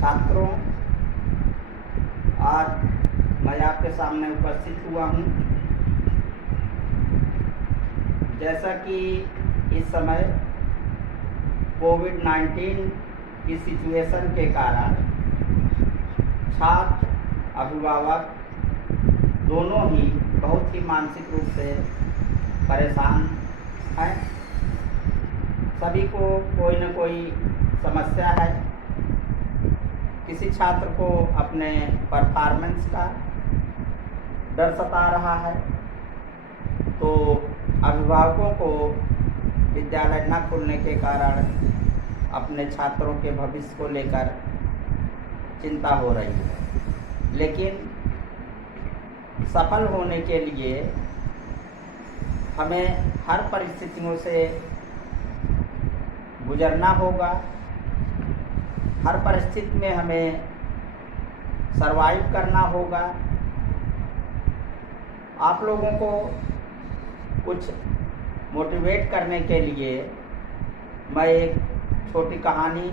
छात्रों, आज मैं आपके सामने उपस्थित हुआ हूँ। जैसा कि इस समय कोविड-19 की सिचुएशन के कारण छात्र अभिभावक दोनों ही बहुत ही मानसिक रूप से परेशान हैं। सभी को कोई न कोई समस्या है। किसी छात्र को अपने परफॉर्मेंस का डर सता रहा है, तो अभिभावकों को विद्यालय न खुलने के कारण अपने छात्रों के भविष्य को लेकर चिंता हो रही है। लेकिन सफल होने के लिए हमें हर परिस्थितियों से गुजरना होगा। हर परिस्थिति में हमें सरवाइव करना होगा। आप लोगों को कुछ मोटिवेट करने के लिए मैं एक छोटी कहानी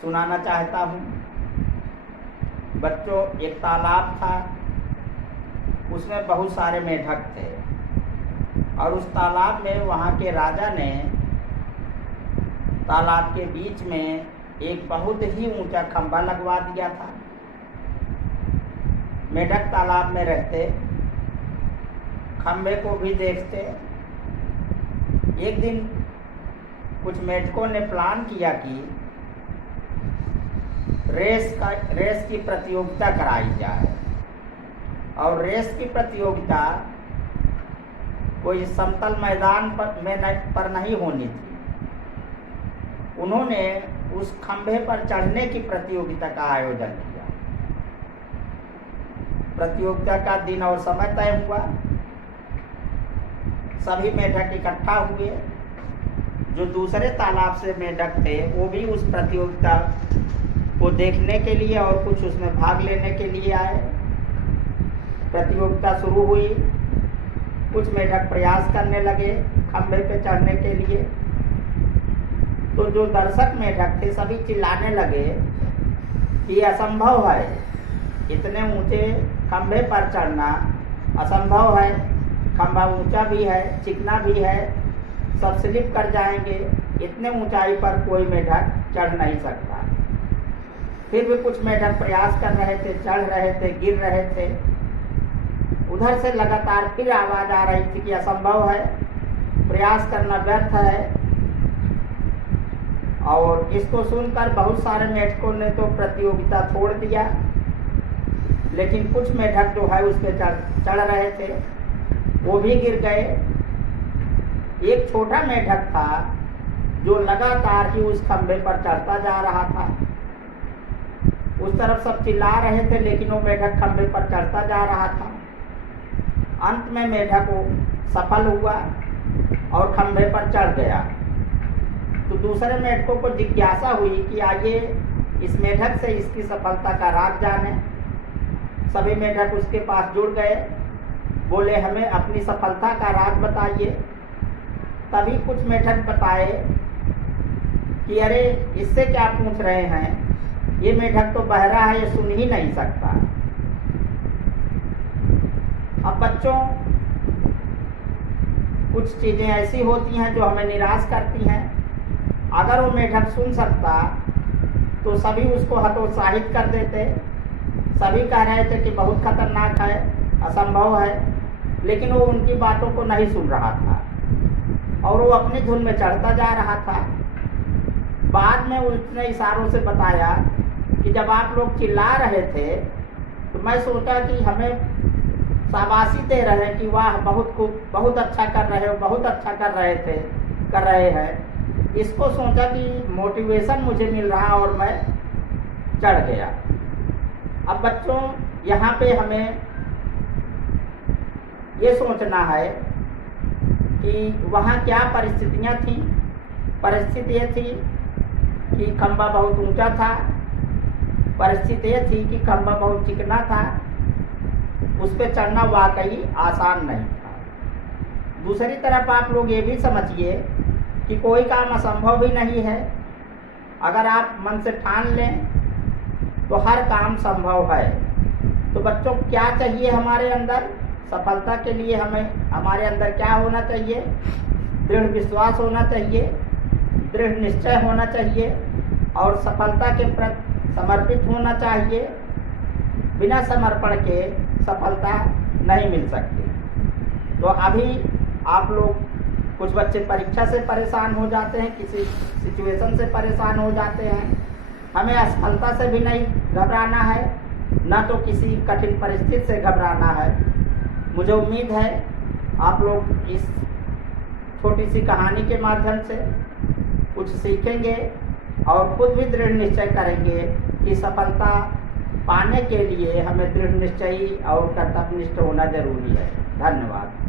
सुनाना चाहता हूँ। बच्चों, एक तालाब था, उसमें बहुत सारे मेढक थे और उस तालाब में वहाँ के राजा ने तालाब के बीच में एक बहुत ही ऊंचा खंभा लगवा दिया था। मेढक तालाब में रहते, खंभे को भी देखते। एक दिन कुछ मेढकों ने प्लान किया कि रेस की प्रतियोगिता कराई जाए। और रेस की प्रतियोगिता कोई समतल मैदान पर नहीं होनी थी। उन्होंने उस खंभे पर चढ़ने की प्रतियोगिता का आयोजन किया। प्रतियोगिता का दिन और समय तय हुआ। सभी मेढक इकट्ठा हुए। जो दूसरे तालाब से मेढक थे वो भी उस प्रतियोगिता को देखने के लिए और कुछ उसमें भाग लेने के लिए आए। प्रतियोगिता शुरू हुई। कुछ मेढक प्रयास करने लगे खंभे पे चढ़ने के लिए, तो जो दर्शक मेढक थे सभी चिल्लाने लगे कि असंभव है, इतने ऊंचे खंभे पर चढ़ना असंभव है। खंभा ऊंचा भी है, चिकना भी है, सब स्लिप कर जाएंगे। इतने ऊंचाई पर कोई मेढक चढ़ नहीं सकता। फिर भी कुछ मेढक प्रयास कर रहे थे, चढ़ रहे थे, गिर रहे थे। उधर से लगातार फिर आवाज़ आ रही थी कि असंभव है, प्रयास करना व्यर्थ है। और इसको सुनकर बहुत सारे मेढकों ने तो प्रतियोगिता छोड़ दिया। लेकिन कुछ मेढक जो है उस पर चढ़ रहे थे, वो भी गिर गए। एक छोटा मेढक था जो लगातार ही उस खंभे पर चढ़ता जा रहा था। उस तरफ सब चिल्ला रहे थे, लेकिन वो मेढक खंभे पर चढ़ता जा रहा था। अंत में मेढक वो सफल हुआ और खंभे पर चढ़ गया। तो दूसरे मेढकों को जिज्ञासा हुई कि आइए इस मेढक से इसकी सफलता का राज जाने। सभी मेढक उसके पास जुड़ गए, बोले हमें अपनी सफलता का राज बताइए। तभी कुछ मेढक बताए कि अरे इससे क्या पूछ रहे हैं, ये मेढक तो बहरा है, ये सुन ही नहीं सकता। अब बच्चों, कुछ चीज़ें ऐसी होती हैं जो हमें निराश करती हैं। अगर वो मेढक सुन सकता तो सभी उसको हतोत्साहित कर देते। सभी कह रहे थे कि बहुत खतरनाक है, असंभव है, लेकिन वो उनकी बातों को नहीं सुन रहा था और वो अपनी धुन में चढ़ता जा रहा था। बाद में उसने इशारों से बताया कि जब आप लोग चिल्ला रहे थे तो मैं सोचा कि हमें शाबाशी दे रहे हैं कि वाह, बहुत खूब, बहुत अच्छा कर रहे हो, बहुत अच्छा कर रहे हैं। इसको सोचा कि मोटिवेशन मुझे मिल रहा और मैं चढ़ गया। अब बच्चों, यहाँ पे हमें ये सोचना है कि वहाँ क्या परिस्थितियाँ थी। परिस्थिति ये थी कि खंभा बहुत ऊंचा था। परिस्थिति ये थी कि खंभा बहुत चिकना था। उस पर चढ़ना वाकई आसान नहीं था। दूसरी तरफ आप लोग ये भी समझिए कि कोई काम असंभव भी नहीं है। अगर आप मन से ठान लें तो हर काम संभव है। तो बच्चों क्या चाहिए हमारे अंदर? सफलता के लिए हमें हमारे अंदर क्या होना चाहिए? दृढ़ विश्वास होना चाहिए, दृढ़ निश्चय होना चाहिए और सफलता के प्रति समर्पित होना चाहिए। बिना समर्पण के सफलता नहीं मिल सकती। तो अभी आप लोग कुछ बच्चे परीक्षा से परेशान हो जाते हैं, किसी सिचुएशन से परेशान हो जाते हैं। हमें असफलता से भी नहीं घबराना है, ना तो किसी कठिन परिस्थिति से घबराना है। मुझे उम्मीद है आप लोग इस छोटी सी कहानी के माध्यम से कुछ सीखेंगे और खुद भी दृढ़ निश्चय करेंगे कि सफलता पाने के लिए हमें दृढ़ निश्चयी और कर्तव्यनिष्ठ होना जरूरी है। धन्यवाद।